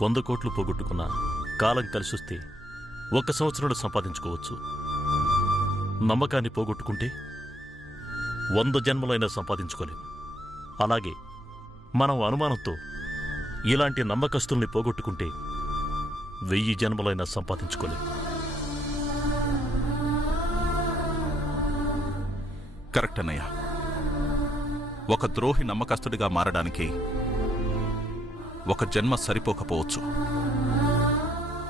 100 కోట్లు పోగొట్టుకున్న కాలం కలిసొస్తే 1 సంవత్సరంలో సంపాదించుకోవచ్చు. నమ్మకాన్ని పోగొట్టుకుంటే 100 జన్మలైనా సంపాదించుకోలేము. అలాగే మనం అనుమానంతో ఇలాంటి నమ్మకస్తుల్ని పోగొట్టుకుంటే 1000 జన్మలైనా సంపాదించుకోలేము. కరెక్ట్ అన్నయ్య. ఒక ద్రోహి నమ్మకస్తుడిగా మారడానికి 1 జన్మ సరిపోకపోవచ్చు,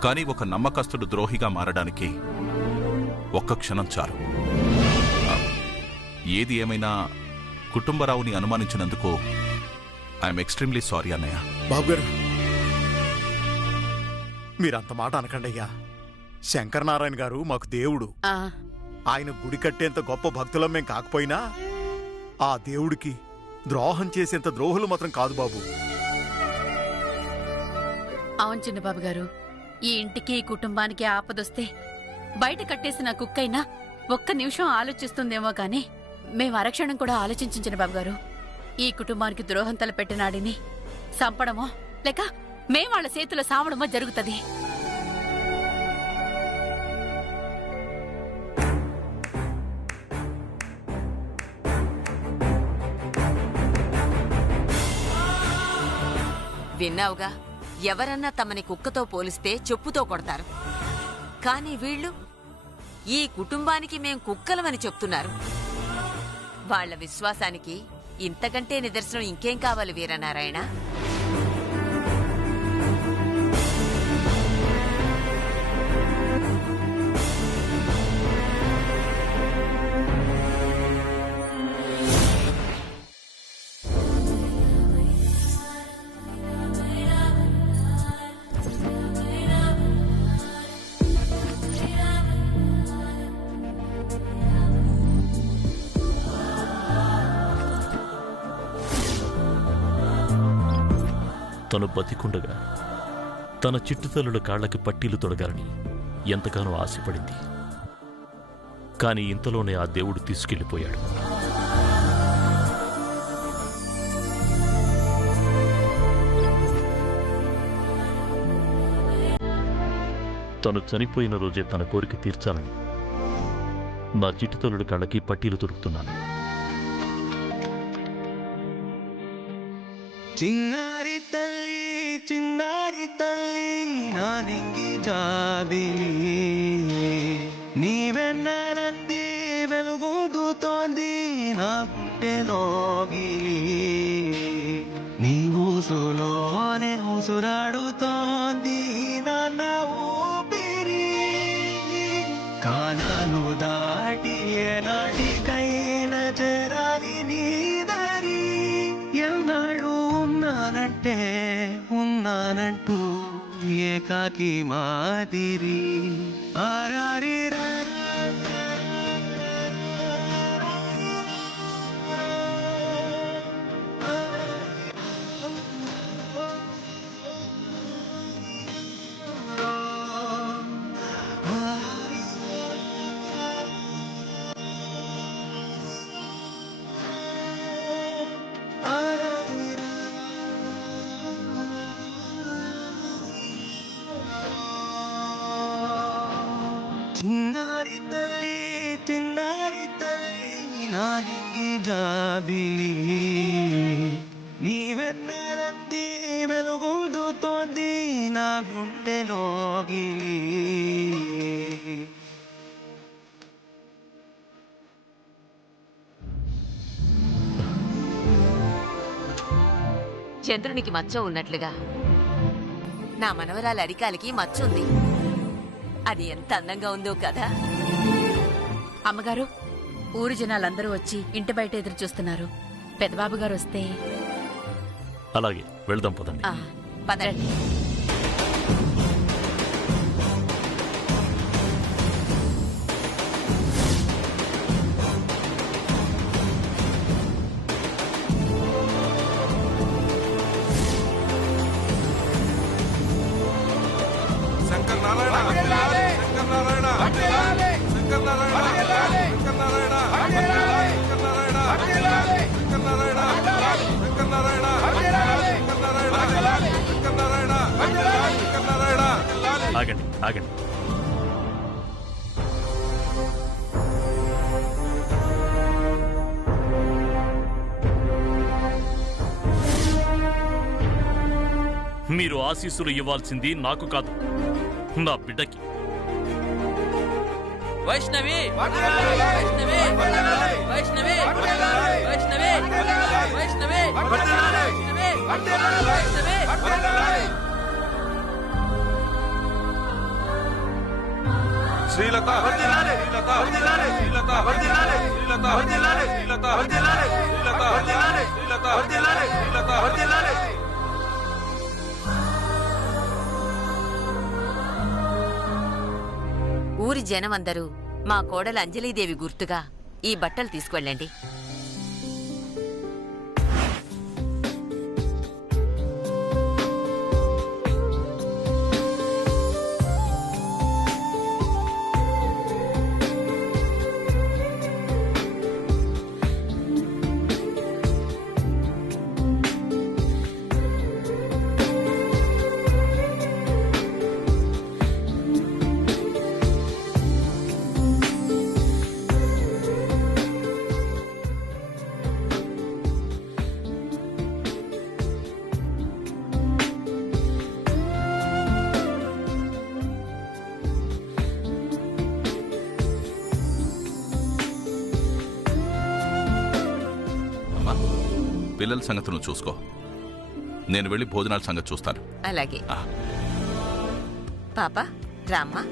కానీ ఒక నమ్మకస్తుడు ద్రోహిగా మారడానికి 1 క్షణం చాలు. ఏది ఏమైనా కుటుంబరావుని అనుమానించినందుకు ఐఎమ్ ఎక్స్ట్రీమ్లీ సారీ అన్నయ్య. బాబు గారు, మీరంత మాట అనకండి అయ్యా. శంకరనారాయణ గారు మాకు దేవుడు. ఆయన గుడి కట్టేంత గొప్ప భక్తులం మేం కాకపోయినా ఆ దేవుడికి ద్రోహం చేసేంత ద్రోహులు మాత్రం కాదు బాబు. అవును చిన్నబాబు గారు, ఈ ఇంటికి కుటుంబానికి ఆపదొస్తే బయట కట్టేసిన కుక్కైనా 1 నిమిషం ఆలోచిస్తుందేమో కాని మేం అరక్షణం కూడా ఆలోచించిన చిన్నబాబు గారు. ఈ కుటుంబానికి ద్రోహం తలపెట్టినాడిని సంపడమో లేక మేం వాళ్ళ చేతిలో సావడమో జరుగుతుంది. విన్నావుగా, ఎవరన్నా తమని కుక్కతో పోలిస్తే చెప్పుతో కొడతారు. కానీ వీళ్ళు ఈ కుటుంబానికి మేం కుక్కలమని చెప్తున్నారు. వాళ్ల విశ్వాసానికి ఇంతకంటే నిదర్శనం ఇంకేం కావాలి వీరనారాయణ? తను బతికుండగా తన చిట్టుతల్లుల కాళ్లకి పట్టీలు తొడగాలని ఎంతగానో ఆశపడింది. కాని ఇంతలోనే ఆ దేవుడు తీసుకెళ్లిపోయాడు. తను చనిపోయిన రోజే తన కోరిక తీర్చాలని నా చిట్టుతల్లుల కాళ్లకి పట్టీలు తొడుగుతున్నాను. చిన్నారి తల్లి నా నింగి జాబిలి, నీవెన్నరంది వెలుగుతోంది నా పుట్టెలోగిలి, నీ ఊసులోనే ఊసురాడుతోంది నాన్న ఊపిరి, కాలాలు దాటి ఏనాటికైనా చేరాలి నీ దారి, ఎన్నాడు ఉన్నానంటూ ఏకాకి మాదిరి ఆరారి చిన్నారి తల్లి నా నింగి జాబిలి, నీవెన్నరంది వెలుగుతోంది నా గుండెలోగిలి. చంద్రునికి మచ్చ ఉన్నట్లుగా నా మనవరాలి అరికాలికి మచ్చుంది. అది ఎంత అందంగా ఉందో కదా. అమ్మగారు, ఊరు జనాలందరూ వచ్చి ఇంటి బయట ఎదురు చూస్తున్నారు. పెద్దబాబు గారు వస్తే అలాగే వెళ్దాం పదండి. పదండి. శంకరనారాయణ ఆగండి ఆగండి. మీరు ఆశీస్సులు ఇవ్వాల్సింది నాకు కాదు, నా బిడ్డకి. వైష్ణవి వైష్ణవి వైష్ణవి వైష్ణవి వైష్ణవి వైష్ణవి శ్రీలత శ్రీలత శ్రీలత శ్రీలత శ్రీలత. ఊరి జనమందరూ మా కోడలు అంజలీదేవి గుర్తుగా ఈ బట్టలు తీసుకువెళ్ళండి. పిల్లల సంగతి నువ్వు చూసుకో, నేను వెళ్ళి భోజనాల సంగతి చూస్తాను. అలాగే పాప రామ్మా.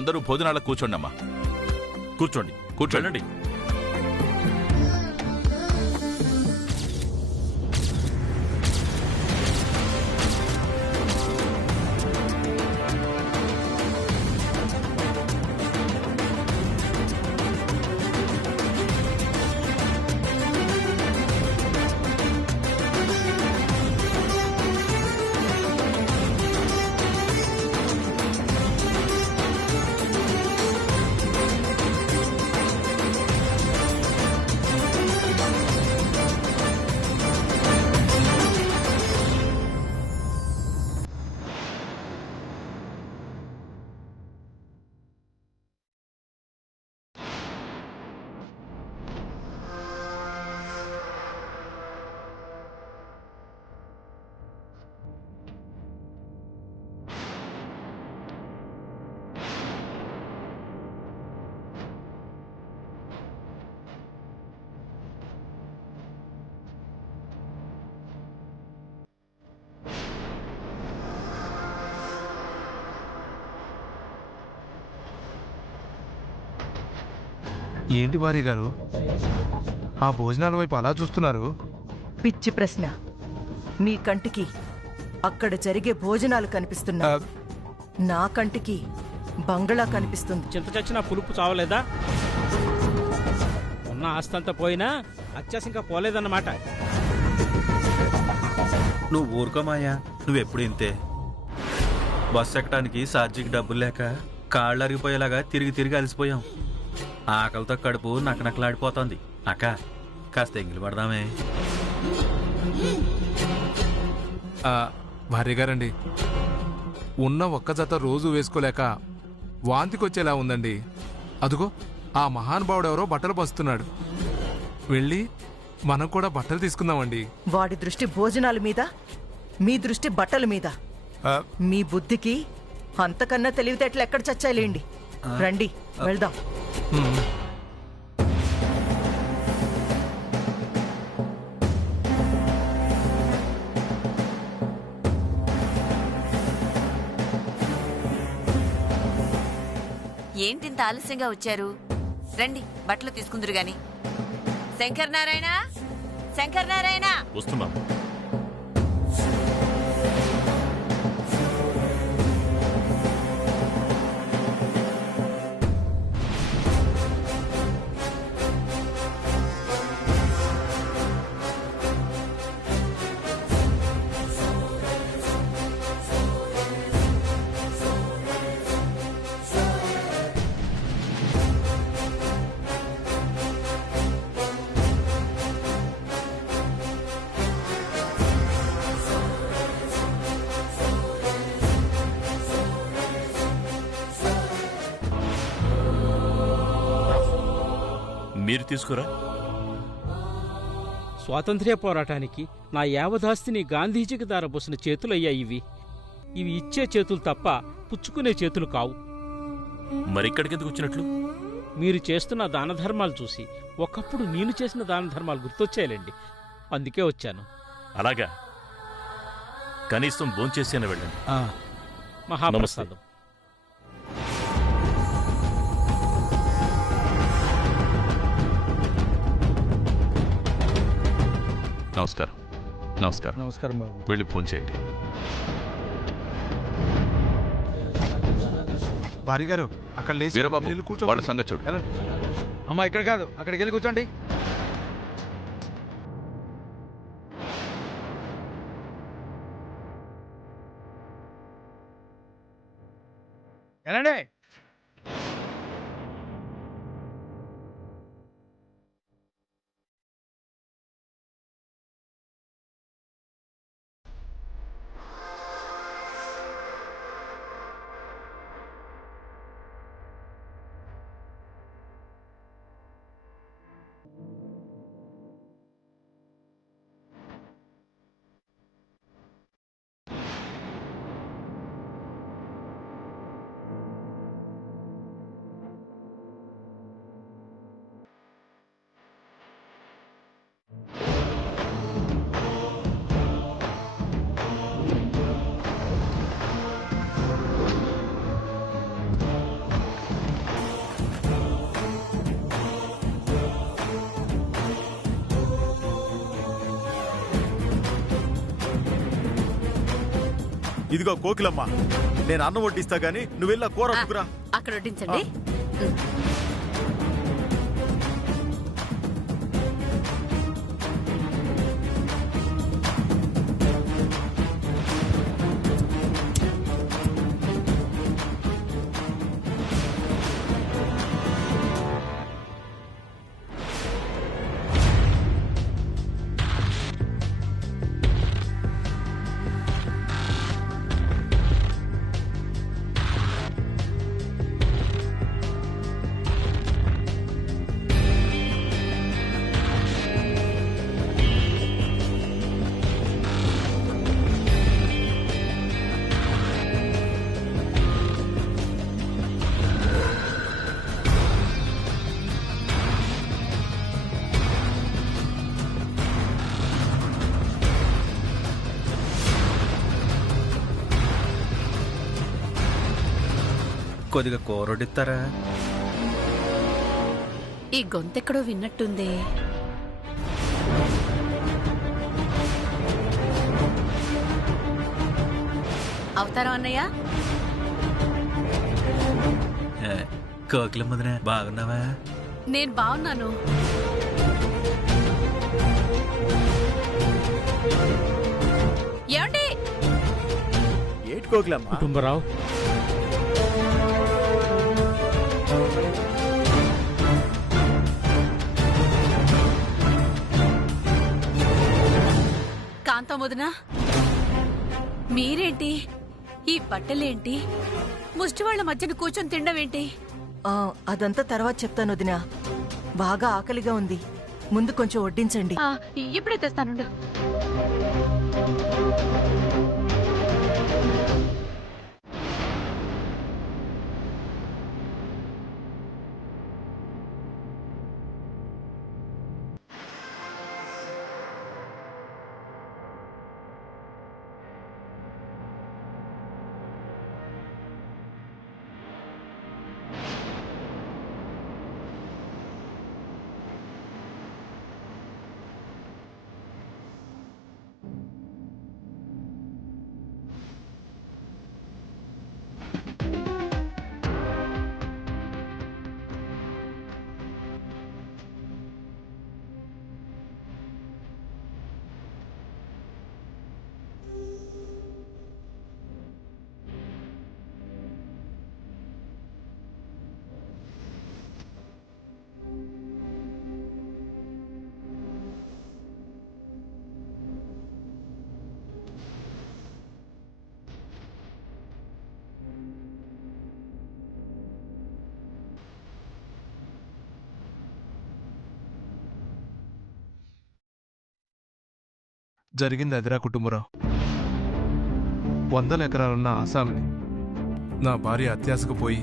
అందరూ భోజనాలకు కూర్చోండి అమ్మా. కూర్చోండి కూర్చోండి. ఏంటి భార్య గారు ఆ భోజనాల వైపు అలా చూస్తున్నారు? పిచ్చి ప్రశ్న. మీ కంటికి అక్కడ జరిగే భోజనాలు కనిపిస్తున్నా, నా కంటికి బంగళా కనిపిస్తుంది. చింత చచ్చిన పులుపు చావలేదా? ఉన్న ఆస్తంతా పోయినా అత్యాశ ఇంకా పోలేదన్నమాట. నువ్వు ఊరుకోమాయా, నువ్వెప్పుడు ఇంతే. బస్సు ఎక్కడానికి ఛార్జీకి డబ్బులు లేక కాళ్ళు అరిగిపోయేలాగా తిరిగి తిరిగి అలసిపోయాం. ఆకలితో కడుపు నక్కనక్కలాడిపోతోంది. అక్క కాస్త ఎంగిలి పడదామే. భార్య గారండి, ఉన్న ఒక్క జత రోజు వేసుకోలేక వాంతికొచ్చేలా ఉందండి. అదుగో ఆ మహానుభావుడు ఎవరో బట్టలు పంచుతున్నాడు. వెళ్ళి మనం కూడా బట్టలు తీసుకుందామండి. వాడి దృష్టి భోజనాల మీద, మీ దృష్టి బట్టల మీద. మీ బుద్ధికి అంతకన్నా తెలివితేటలు ఎక్కడ చచ్చాయిలేండి. రండి వెళ్దాం. ఏంటింత ఆలస్యంగా వచ్చారు? రండి బట్టలు తీసుకుందరు గాని. శంకర్ నారాయణ, శంకర్ నారాయణ, వస్తున్నాం. మీరు తీసుకురా. స్వాతంత్ర్య పోరాటానికి నా యావదాస్తిని గాంధీజీకి దారబోసిన చేతులయ్యా ఇవి. ఇవి ఇచ్చే చేతులు తప్ప పుచ్చుకునే చేతులు కావు. మరిక్కడికెందుకు వచ్చినట్లు? మీరు చేస్తున్న దాన ధర్మాలు చూసి ఒకప్పుడు నేను చేసిన దాన ధర్మాలు గుర్తొచ్చాయండి. అందుకే వచ్చాను. అలాగా? కనీసం భోంచేసేనా వెళ్ళండి. మహాప్రసాదం. నమస్కారం. నమస్కారం. నమస్కారం బాబు. వెళ్ళి ఫోన్ చేయండి. భార్య గారు అక్కడ లేచి వీరబాబు, వెళ్ళి కూర్చో. వాళ్ళ సంగతి చూడు. అమ్మా ఇక్కడ కాదు, అక్కడికి వెళ్ళి కూర్చోండి. వెళ్ళండి. ఇదిగో కోకిలమ్మ, నేను అన్నం వడ్డిస్తా గానీ నువ్వు వెళ్ళా కూర అట్టుకురా. అక్కడ వడ్డించండి. కొద్దిగా కూరొడిస్తారా? ఈ గొంతెక్కడో విన్నట్టుందే. అవతారం అన్నయ్య. కోకిలమ్మదినా, బాగున్నావా? నేను బాగున్నాను. ఏమండి? ఏటి కోకిలమ్మ? కుటుంబరావు, కాంతమొదనా, మీరేంటి ఈ బట్టలేంటి? ముష్టి వాళ్ళ మధ్యన కూర్చొని తినడమేంటి? అదంతా తర్వాత చెప్తాను వదినా. బాగా ఆకలిగా ఉంది, ముందు కొంచెం వడ్డించండి. ఇప్పుడే తెస్తానుండు. జరిగింది అదిరా కుటుంబరావు. 100 ఎకరాలున్న ఆసామిని నా భార్య అత్యాశకు పోయి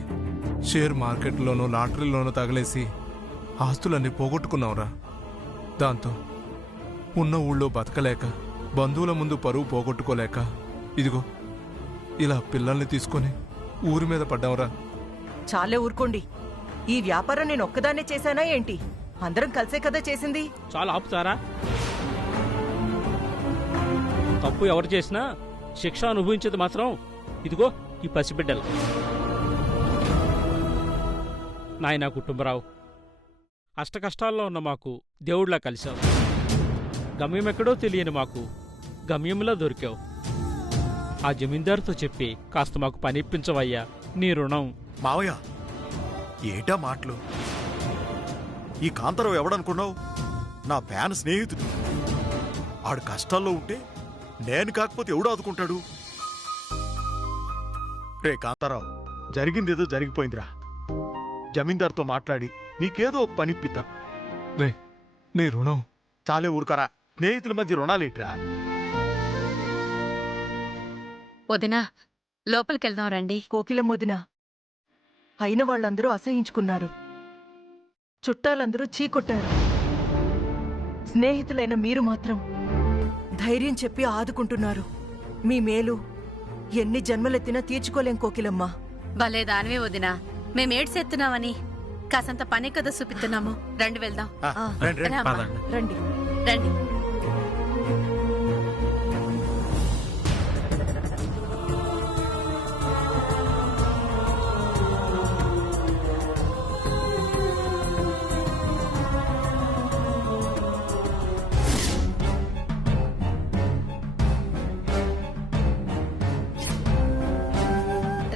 షేర్ మార్కెట్లోనూ లాటరీలోనూ తగలేసి ఆస్తులన్నీ పోగొట్టుకున్నావురా. దాంతో ఉన్న ఊళ్ళో బతకలేక, బంధువుల ముందు పరువు పోగొట్టుకోలేక, ఇదిగో ఇలా పిల్లల్ని తీసుకొని ఊరి మీద పడ్డావురా. చాలే ఊరుకోండి. ఈ వ్యాపారం నేను ఒక్కదాన్నే చేశానా ఏంటి? అందరం కలిసే కదా చేసింది. చాలా ఆపుతారా? తప్పు ఎవరు చేసినా శిక్ష అనుభవించేది మాత్రం ఇదిగో ఈ పసిబిడ్డలు. నాయనా కుటుంబరావు, అష్టకష్టాల్లో ఉన్న మాకు దేవుళ్లా కలిశావు. గమ్యమెక్కడో తెలియని మాకు గమ్యంలా దొరికావు. ఆ జమీందారుతో చెప్పి కాస్త మాకు పని ఇప్పించవయ్యా, నీ రుణం. మావయ్య, ఏటా మాటలు? ఈ కాంతారావు ఎవడనుకున్నావు? నా ప్యాన్ స్నేహితుడు. ఆడు కష్టాల్లో ఉంటే నేను కాకపోతే ఎవడు ఆదుకుంటాడు? రే కాంతారావు, జరిగిందేదో జరిగిపోయిందిరా. జమీందార్తో మాట్లాడి నీకేదో ఒక పనిప్పిద్దా. రే, నీ రుణం. చాలే ఊరుకరా, స్నేహితుల మధ్య రుణాలేట్రా? వదినా, లోపలికెళ్దాం రండి. కోకిలం వదినా, అయిన వాళ్ళందరూ అసహించుకున్నారు. చుట్టాలందరూ చీకొట్టారు. స్నేహితులైన మీరు మాత్రం ధైర్యం చెప్పి ఆదుకుంటున్నారు. మీ మేలు ఎన్ని జన్మలెత్తినా తీర్చుకోలేం కోకిలమ్మ. భలే దానివే వదినా, మేమేడ్సెత్తున్నామని కాసంత పని కదా చూపిస్తున్నాము. రండి వెళ్దాం. రామ్మా. రండి రండి.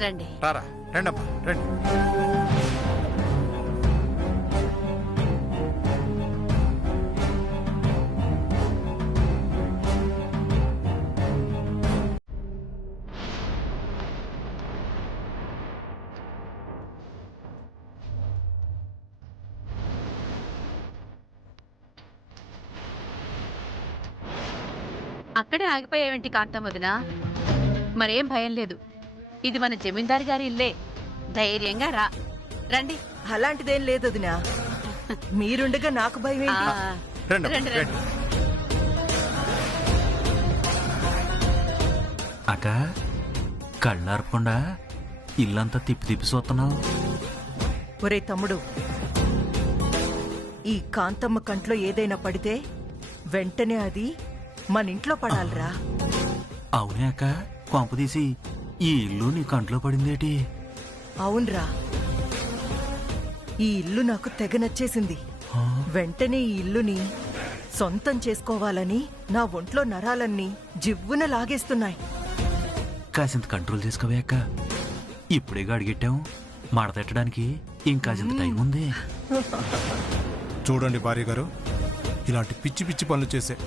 రండి. రారా, రండమ్మా, రండి. అక్కడే ఆగిపోయావేంటి కాంతం వదినా? మరేం భయం లేదు, ఇది మన జమీందారు గారి ఇల్లే. ధైర్యంగా రా. రండి. అలాంటిదేం లేదు వదినా. మీరుండగా నాకు భయం ఏంటి? రండి, రండి, రండి. అక్క, కళ్ళారకుండా ఇల్లంతా తిప్పి తిప్పి చూస్తున్నావు. ఒరే తమ్ముడు, ఈ కాంతమ్మ కంట్లో ఏదైనా పడితే వెంటనే అది మన ఇంట్లో పడాలిరా. అవునే అక్క, కొంపదీసి ఈ ఇల్లు నీ కంట్లో పడిందేటి? అవునరా, ఈ ఇల్లు నాకు తెగ నచ్చేసింది. వెంటనే ఈ ఇల్లుని సొంతం చేసుకోవాలని నా ఒంట్లో నరాలన్నీ జివ్వున లాగేస్తున్నాయి. కాసింత కంట్రోల్ చేసుకోవే అక్క. ఇప్పుడేగా అడిగెట్టాం, మడతెట్టడానికి ఇంకాసింత టైం ఉంది. చూడండి భార్య గారు, ఇలాంటి పిచ్చి పిచ్చి పనులు చేసే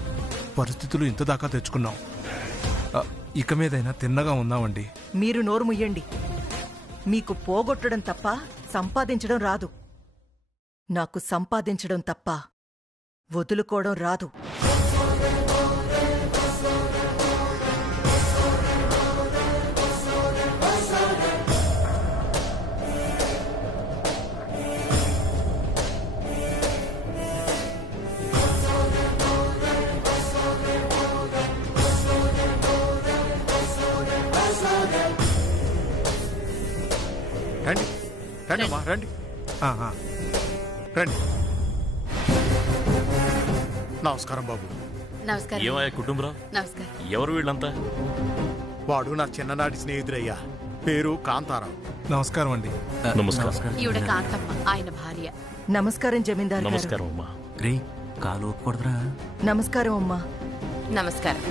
పరిస్థితులు ఇంత దాకా తెచ్చుకున్నాం. ఇక మీదైనా తిన్నగా ఉందామండి. మీరు నోరు ముయ్యండి. మీకు పోగొట్టడం తప్ప సంపాదించడం రాదు. నాకు సంపాదించడం తప్ప వదులుకోవడం రాదు. రండి, రండి అమ్మా, రండి. రండి. నమస్కారం బాబు. నమస్కారం. ఏమయ్యా కుటుంబరావు? నమస్కారం. ఎవరు వీళ్ళంతా? వాడు నా చిన్ననాటి స్నేహితుడయ్యా, పేరు కాంతారావు. నమస్కారం అండి. నమస్కారం. ఈవిడ కాంతమ్మ, ఆయన భార్య. నమస్కారం జమీందారు గారు. నమస్కారం అమ్మా. రే, కాలు ఒప్పుకూడదురా. నమస్కారం అమ్మా. నమస్కారం.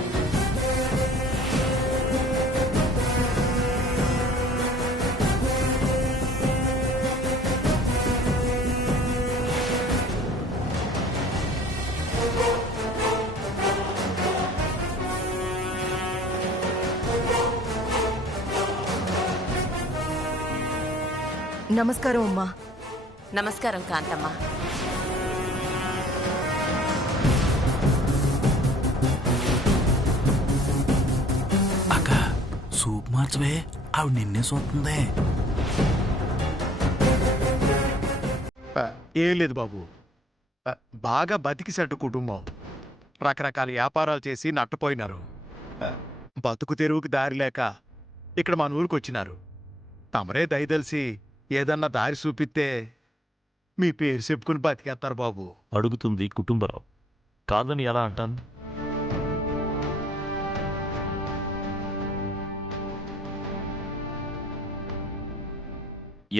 నమస్కారం అమ్మా. నమస్కారం కాంతమ్మ. సూప్ మార్చవే, ఆవిడ నిన్నే చూస్తుంది. ఏం లేదు బాబు, బాగా బతికిసట్టు కుటుంబం. రకరకాల వ్యాపారాలు చేసి నట్టపోయినారు. బతుకు తెరువుకి దారి లేక ఇక్కడ మన ఊరికి వచ్చినారు. తమరే దయదలిసి ఏదన్నా దారి చూపిస్తే మీ పేరు చెప్పుకుని బతికేస్తారు బాబు. అడుగుతుంది కుటుంబరావు. కాదని ఎలా అంటాను?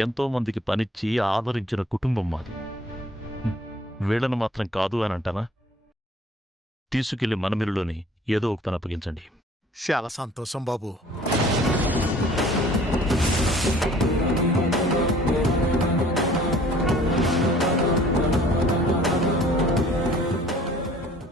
ఎంతో మందికి పనిచ్చి ఆదరించిన కుటుంబం మాది. వీళ్ళను మాత్రం కాదు అని అంటానా? తీసుకెళ్లి మనమిరులోని ఏదో ఒక పని అప్పగించండి. చాలా సంతోషం బాబు.